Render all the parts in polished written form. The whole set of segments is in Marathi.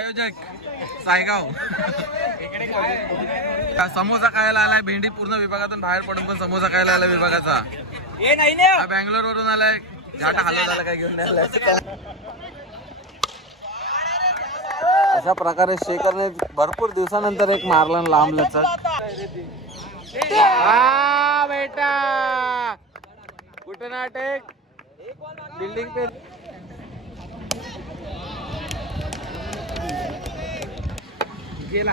आयोजक सायगाव समोसा खायला आलाय. भेंडी पूर्ण विभागातून बाहेर पडून पण समोसा खायला आलाय विभागाचा. हा बँगलोर वरून आलाय. घाटा हलवत आला काय घेऊन आलाय. अशा प्रकारे शेखरने भरपूर दिवसानंतर एक मारला लांब लचक. हा बेटा कुठे नाटक बिल्डिंग पे गेला.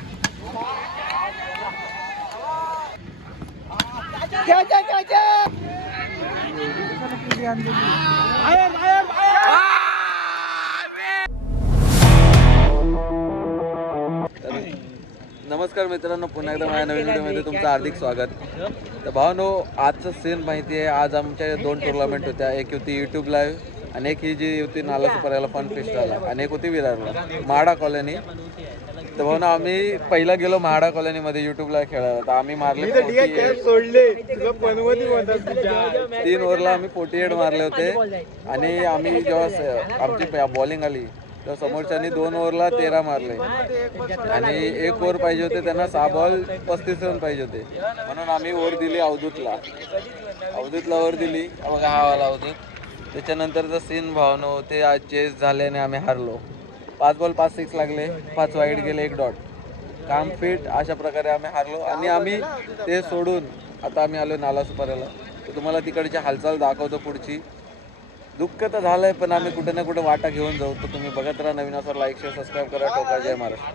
नमस्कार मित्रांनो, पुन्हा एकदा माझ्या नवीन व्हिडिओमध्ये तुमचं हार्दिक स्वागत. तर भावांनो, आजचं सीन माहिती आहे. आज आमच्या 2 टुर्नामेंट होत्या. एक होती यूट्यूब लाईव्ह आणि एक ही जी होती नालासोपाऱ्याला फन फेस्टिवल आणि एक होती विरारला म्हाडा कॉलनी. तर भाऊ ना, आम्ही पहिला गेलो म्हाडा कॉलनीमध्ये यूट्यूबला खेळायला. तर आम्ही मारले 3 ओव्हरला आम्ही 48 मारले होते. आणि आम्ही जेव्हा आमची बॉलिंग आली तेव्हा समोरच्यानी 2 ओव्हरला 13 मारले आणि 1 ओव्हर पाहिजे होते त्यांना. 6 बॉल 35 रन पाहिजे होते. म्हणून आम्ही ओव्हर दिली अवधूतला ओव्हर दिली. बघा हा वाला अवधूत. त्याच्यानंतरचं सीन भावनो ते आज चेस झाल्याने आम्ही हारलो. 5 बॉल 5 सिक्स लागले, 5 वाईड गेले, 1 डॉट. काम फिट. अशा प्रकारे आम्ही हारलो आणि आम्ही ते सोडून आता आम्ही आलो नालासोपाऱ्याला. तर तुम्हाला तिकडची हालचाल दाखवतो पुढची. दुःख तर झालंय पण आम्ही कुठे ना कुठे वाटा घेऊन जाऊ. तर तुम्ही बघत राहा. नवीन असं लाईक शेअर सबस्क्राईब करा. टोका जय महाराष्ट्र.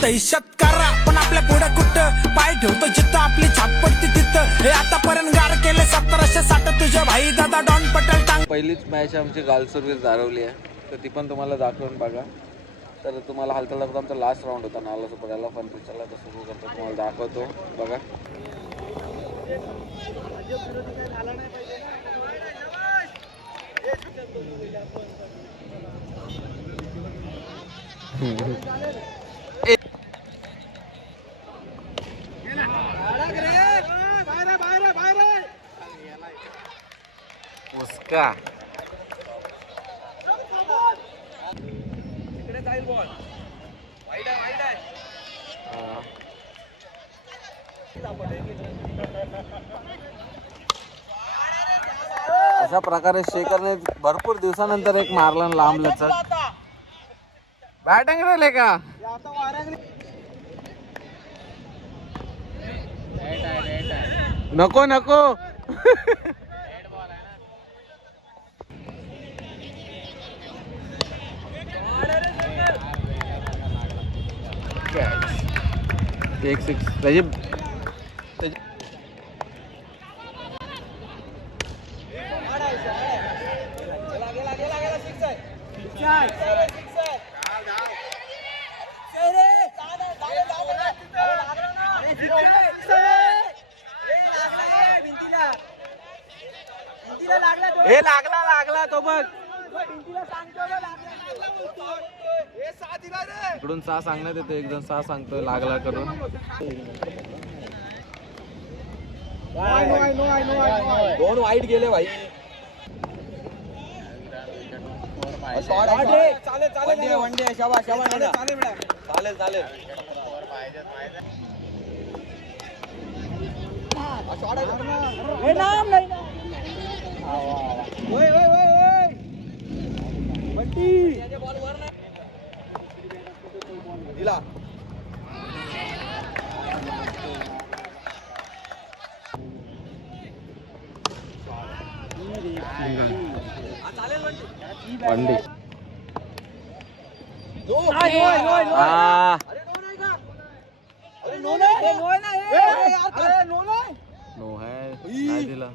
दहशत करा पण आपल्या पुढे कुठं पाय ठेवतो जिथं आपली छाप पडते तिथं. हे आतापर्यंत गार केले 1760 तुझे भाई दादा डॉन पटेल टांग. पहिलीच मॅच आमची गाल सर्व्हिस दारवली आहे. तर ती पण तुम्हाला दाखवून बघा. तर तुम्हाला हालचाल दाखवतो. आमचा लास्ट राऊंड होता नालासोपाऱ्याला फन पिक्चरला. तर सुरू करतो, तुम्हाला दाखवतो बघा. उसका तिकडे जाईल बॉल. वाईड आहे. अशा प्रकारे शेखरने भरपूर दिवसानंतर एक मारला लांब लचक. बॅटिंग राहिले का नको नको. एक सिक्स त्याची हे लागला तो बघ. इकडून 6 सांगण्यात येतो. एक जण 6 सांगतोय लागला करून. दोन वाईट गेले भाई. वन डे शाबाश चालेल. दिला. वनडे. नो है दिला.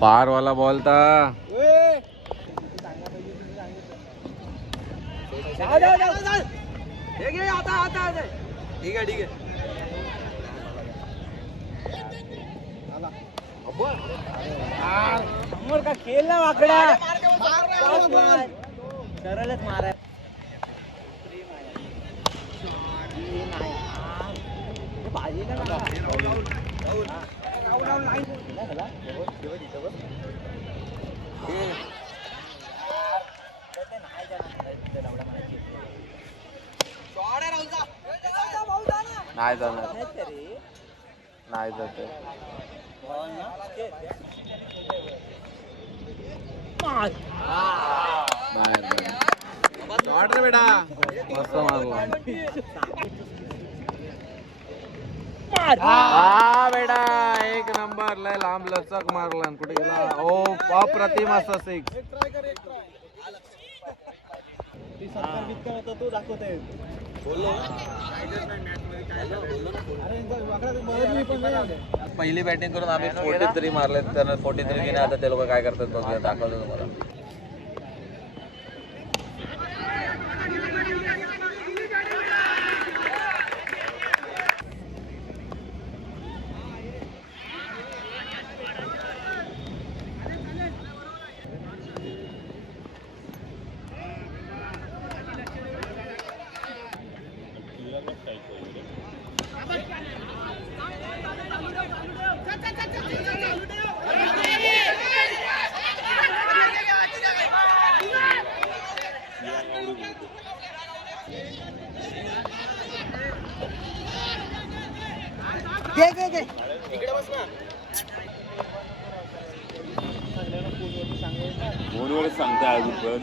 पार वाला बॉल था. ठीक है. समोर का खेळ ना वाकडा. सरळच मारा. भाजी नाही जाणार, नाही जाते. बेटा मस्त मारला. हा बेटा एक नंबर, लय लांब लचक मारला. कुठे गेला? ओ अप्रतिम असा सिक्स. पहिली बॅटिंग करून आम्ही 43 मारले. त्यांना 43 गेले. आता ते लोक काय करतात बघूया, दाखवतो तुम्हाला. फोनवरच सांगता अजून पण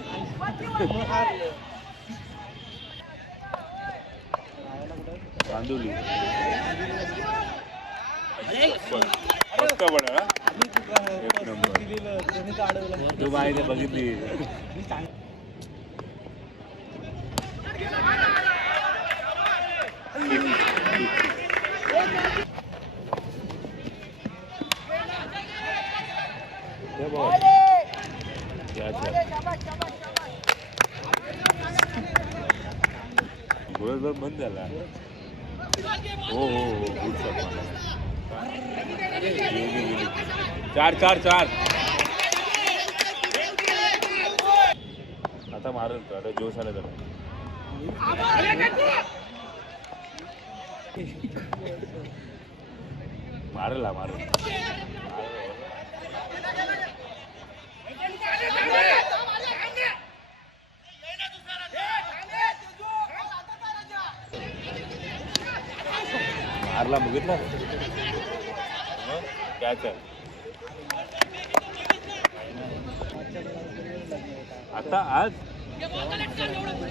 बांधवली मस्त पण एक नंबर. तू माहिती बघितली दिवसभर बंद झाला. हो हो हो चार चार चार. आता मारल तो, आता जोश आला त्याला. मारल हा मारल. मारला बघितला कॅच आहे. आता आज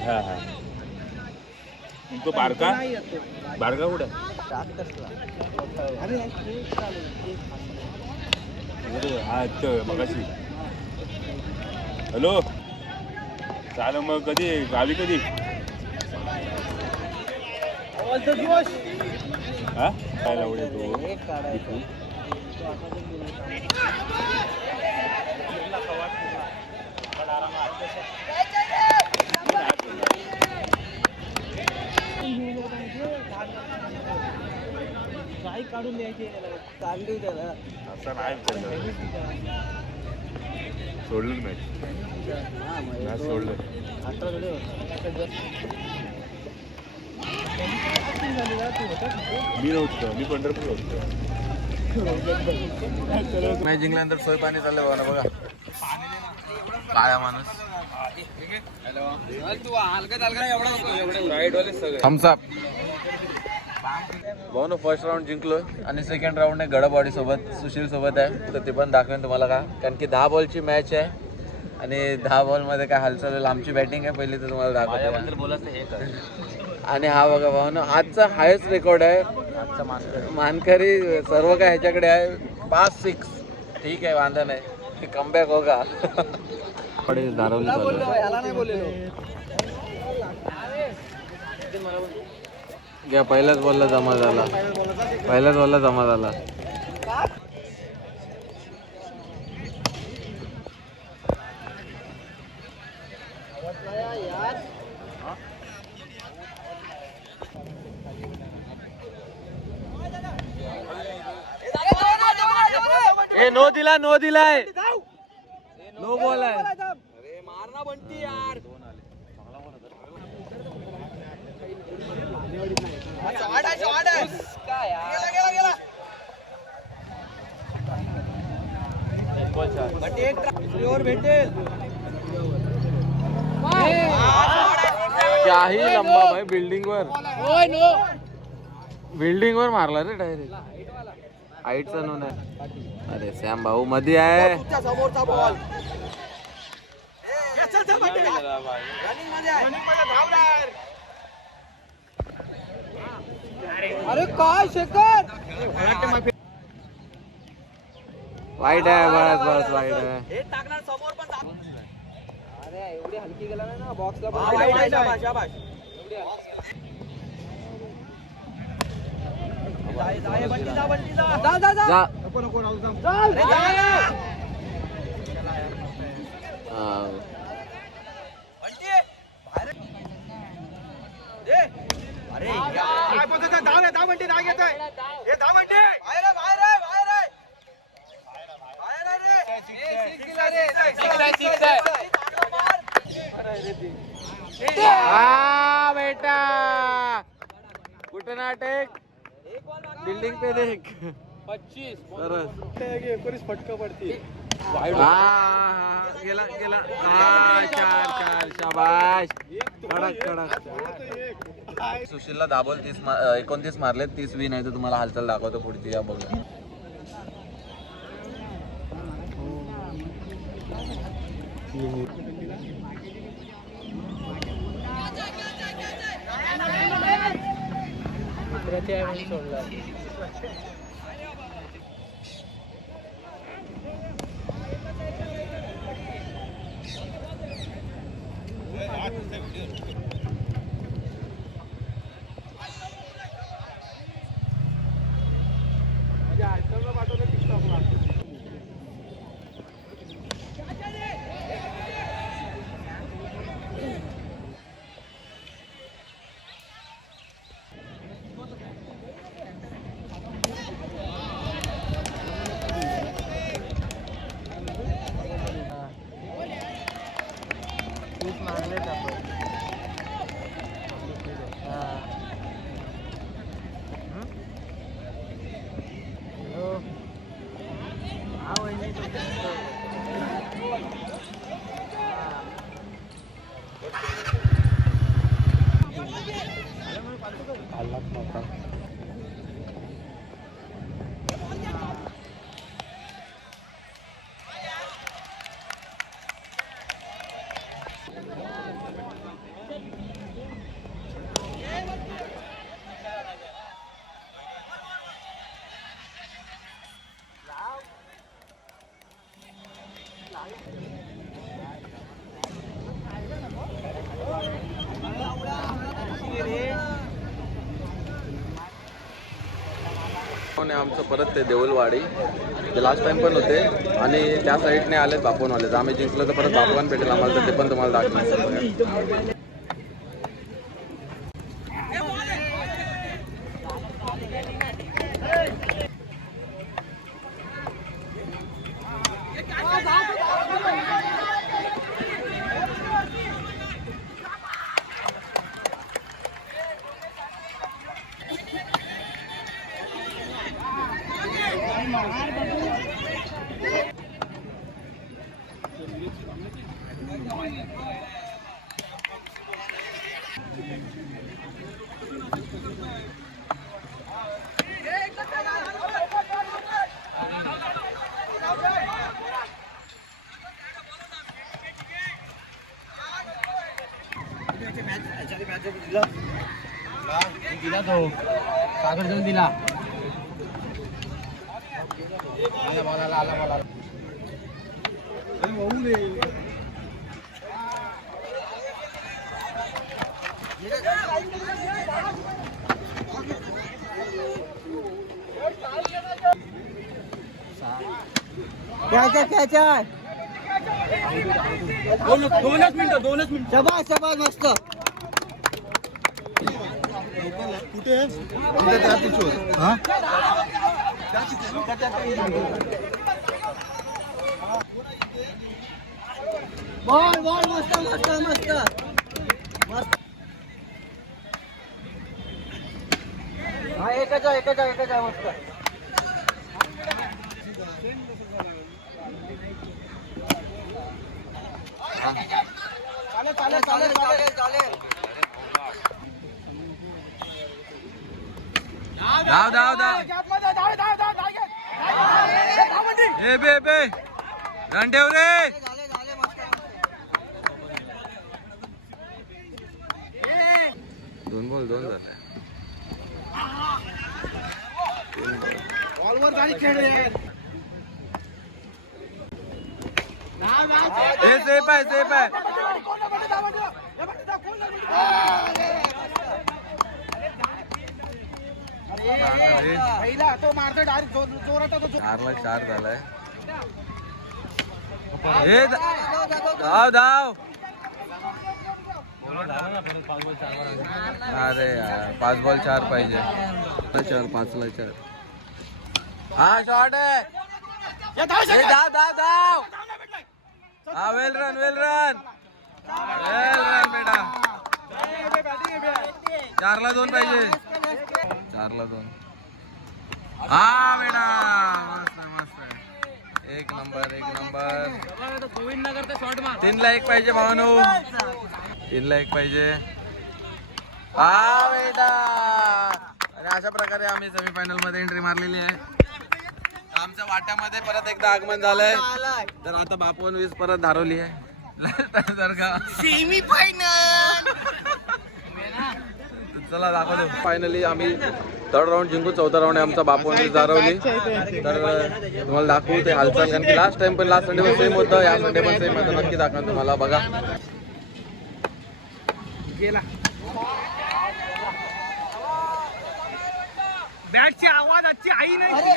हा हा तुमचं बारका बारका कुठं हा मगाशी. हॅलो चाल मग कधी गावी कधी हा काय लावड येतो. काढून द्यायची काढली त्याला असं नाही सोडलं नाही सोडलं. मी नव्हतो, मी पंढरपूर होतो. मॅच जिंकल्यानंतर सोय पाणी चाललंय बघा ना, बघा काळ्या माणूस. थम्सअप भाऊ ना. फर्स्ट राऊंड जिंकलो आणि सेकंड राऊंड आहे गडबॉडी सोबत, सुशील सोबत आहे. तर ते पण दाखवेन तुम्हाला का, कारण की 10 बॉलची मॅच आहे आणि 10 बॉलमध्ये काय हालचाल होईल. आमची बॅटिंग आहे पहिली, तर तुम्हाला दाखवतो. आणि हा बघा भाऊ ना, आजचा हायेस्ट रेकॉर्ड आहे. मानकरी सर्व काय ह्याच्याकडे आहे 5-6. ठीक आहे, वांधा नाही, कमबॅक होगा. घ्या, पहिल्याच बॉलला जमा झाला, पहिल्याच बॉलला जमा झाला. ए नो दिला, नो दिलाय, नो बॉल आहे. अरे मारना बंटी यार. भेटेल काही लंबा भाई बिल्डिंग वर मारला रे डायरेक्ट हाईटचा नोन आहे. अरे सॅम भाऊ मध्ये आहे. समोरचा बॉल अरे काय शेखर वाईट आहे. बस वाईट आहे. हे टाकणार समोर पण अरे एवढी हलकी गेला ना बॉक्सला पण शाबाश बंटी जा जा. अरे जा अरे यार दहा मिनिटे नाग येतोय हे 10 मिनिटे बाहेर बेटा कुठे नाटक बिल्डिंग पे देख 25 फटका पडते. गेला चार शाबाश. कडक सुशीलला दाबोल 29 मारले. 30 विन आहे. तर तुम्हाला हालचाल दाखवतो पुढची या बघा. आमचं परत ते देऊलवाडी ते लास्ट टाइम पण होते आणि त्या साईडने आलेत बापवनवाले. आम्ही जिंकलं तर परत बापवन भेटेल आम्हाला. तर ते पण तुम्हाला दाखवणार. दिला तो सागर जाऊन दिला आला क्या दोनच मिनिट शाबास मस्त कुठे बॉल मस्त हा एकच आहे मस्त धाव धाव धाव ए बे बे रन ठेव रे. दोन बॉल दोन झाले. हे सेफ आहे सेफ आहे. चारला चार झालाय. हे धाव धाव. अरे यार 5 बॉल 4 पाहिजे. 5ला 4. हा शॉट आहे. धाव धाव धाव. हा वेल रन बेटा. 4ला 2 पाहिजे. 4ला 2. हा बेटा मस्त. एक नंबर 3ला 1 पाहिजे भावानो. 3ला 1 पाहिजे. हा बेटा. आणि अशा प्रकारे आम्ही सेमीफायनल मध्ये एंट्री मारलेली आहे. आमच्या वाट्यामध्ये परत एकदा आगमन झालंय. तर आता बापवन वीस परत धारवली आहे. सेमीफायनल. चला दाखवतो. फायनली आम्ही 3rd राऊंड जिंकू. 4था राऊंड आमचा बापवन वीस धारवली. तर तुम्हाला दाखवू ते हालचाल. कारण की लास्ट टाइम पण लास्ट संडे पण सेम होतं. या संडे पण सेम होतं. नक्की दाखवा तुम्हाला. बघा बॅटची आवाज आजची आई नाही.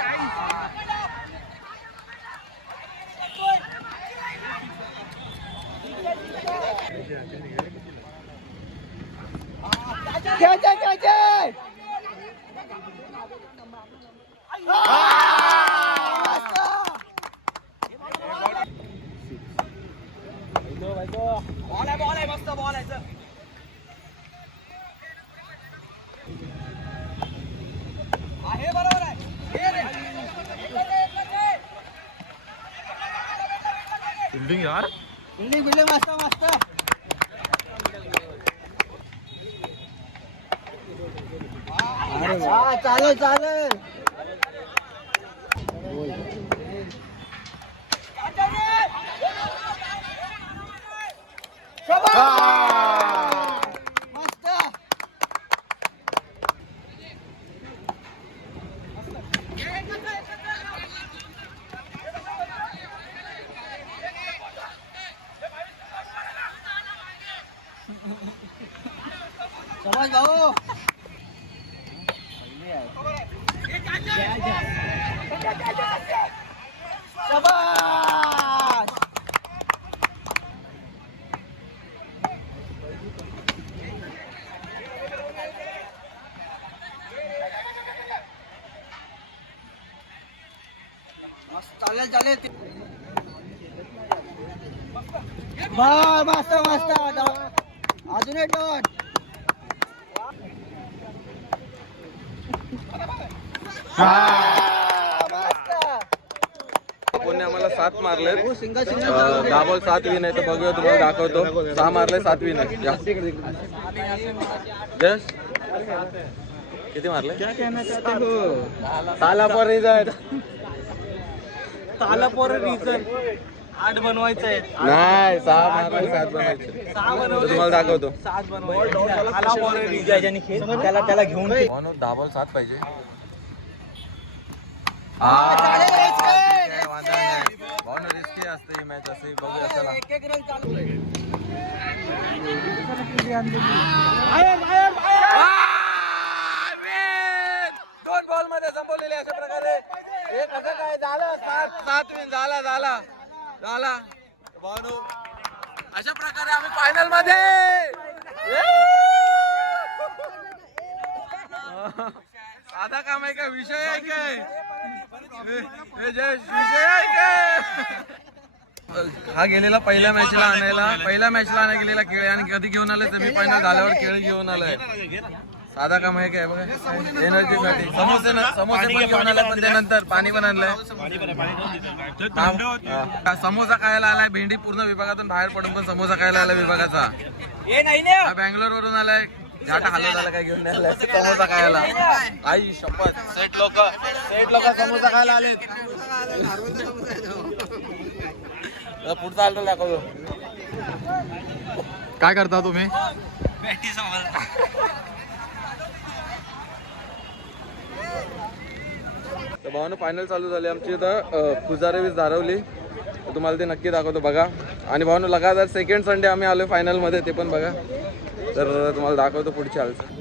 बॉल आहे मस्त बॉल आहे. हे बरोबर आहे. फिल्डिंग यार. बिल्डिंग मस्त. चालेल. समज भाऊ. चालेल. मस्त. अजून एक डॉट. कोणी आम्हाला 7 मारले. 10 बॉल 7 विन आहे. तर बघूया तुम्हाला दाखवतो. 6 मारले 7 विन आहे. जस किती मारले. ताला फॉर रिझन 8 बनवायचं आहे. नाही 6 मारले 7 बनवायचे. तुम्हाला दाखवतो. 7 त्याला घेऊन 10 बॉल 7 पाहिजे. रिस्की असते ही मॅच. असे बघूया. चला एक रन चालू आहे. 2 बॉल मध्ये संपवलेले अशा प्रकारे. हे कसं काय झालं. 7 विन झाला. भावनो अशा प्रकारे आम्ही फायनल मध्ये. साधा काम आहे का. विषय आहे काय. विषय आहे काय. हा गेलेला पहिल्या मॅचला आणायला गेलेला केळे. आणि कधी घेऊन आलाय. सेमीफायनल झाल्यावर केळी घेऊन आलाय. साधा काम आहे काय. बघा एनर्जीसाठी. समोसे पण घेऊन आलाय. पण त्यानंतर पाणी पण आणलंय. समोसा खायला आलाय. भेंडी पूर्ण विभागातून बाहेर पडून पण समोसा खायला आलाय विभागाचा. हा बँगलोर वरून आलाय. घाटा हल्ला झाला काय घेऊन द्यायला समोसा खायला आई शपथ सेट लोक समोसा खायला आले पुढचा आलटो दाखवतो काय करता तुम्ही? तर भावानं फायनल चालू झाली आमची इथं खुजारे वीज धारवली तर तुम्हाला ते नक्की दाखवतो बघा. आणि भावानं लगातार सेकंड संडे आम्ही आलो फायनलमध्ये ते पण बघा. तर तुम्हाला दाखवतो पुढची हालचाल.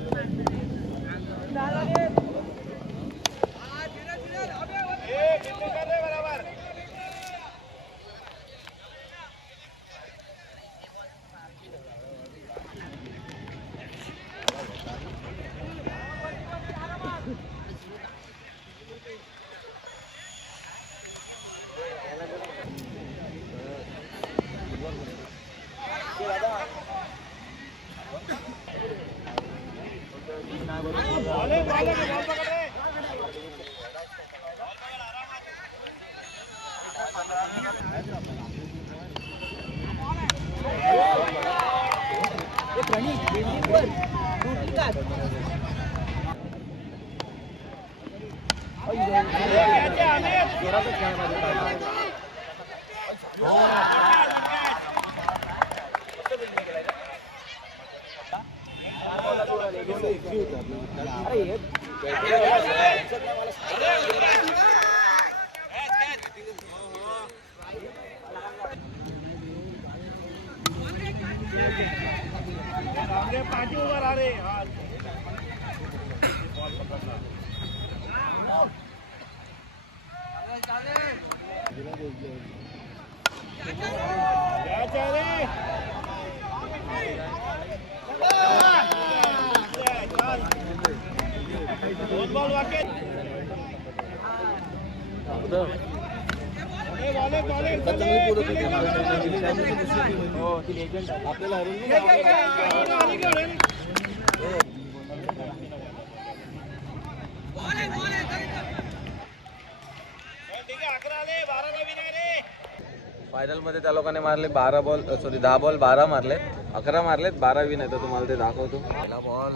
फायनल मध्ये त्या लोकांनी मारले 10 बॉल 12 मारले 11 मारलेत 12 विन आहे तर तुम्हाला ते दाखवतो. पहिला बॉल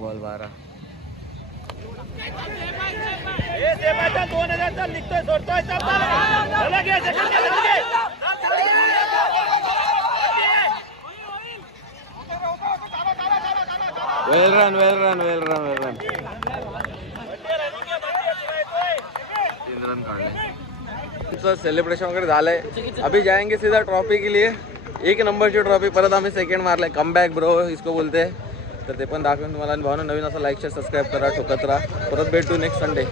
बॉल 12 वेल रन 3 रन काढले. सेलिब्रेशन वगैरे झालंय. अभी जाएंगे सीधा ट्रॉफी के लिए. 1 नंबरची ट्रॉफी परत आम्ही सेकंड मारलाय. कमबॅक ब्रो इसको बोलते. तर ते पण दाखवून तुम्हाला. भावना नवीन असं लाईक शेअर सबस्क्राईब करा ठोकत राहा. परत भेटू नेक्स्ट संडे.